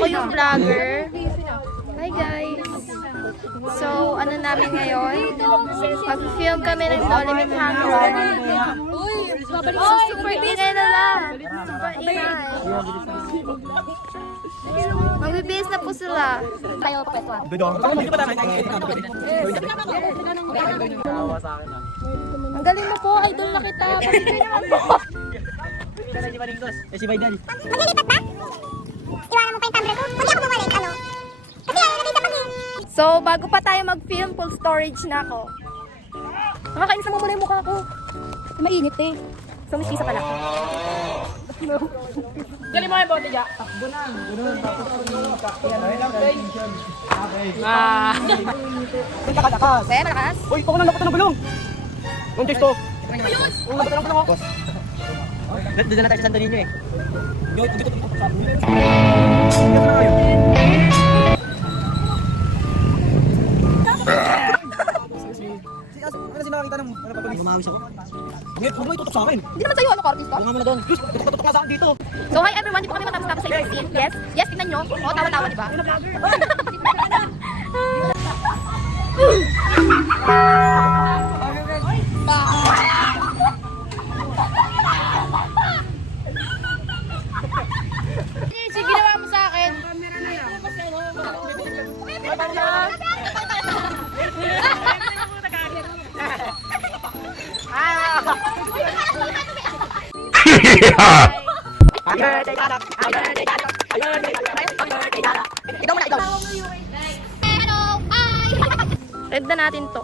Ako yung vlogger. Hi guys! So, ano namin ngayon? Mag-film kami ng No Limit Hanggang. So, super ingay na lang. Super ingay. Magbibihis na po sila. Kayo, pwetwa. Ang galing mo po, idol na kita. Pag-ibig naman po. Si Baydal. Maglilipat ba? Iwanan mo pa yung tumbler ko? Hindi ako bumalik, ano? Kasi ano natin sa pag- So, bago pa tayo mag-film, full storage na ako. Nakakainis naman muna yung mukha ko. Mainit eh. So, miskisa pala. Galing mo yung bote dyan. Takbo na. Kaya malakas? Uy, ito ko nang lapat ng bulong. Ang testo. Ang lapat ng bulong ako. Doon na tayo sa Santo Niño eh. Ano si nakakita ng bumawi siya ko? Huwag mo itutok sa akin. Hindi naman sa'yo, ano, Cortis ka? Huwag nga mo na doon. Diyos, tutok na sa akin dito. So, hi everyone, di po kami matapos-tapos sa isang scene. Yes? Yes, tingnan nyo. Oo, tawa-tawa, di ba? Sige, ginawa mo sa akin. Red na natin to.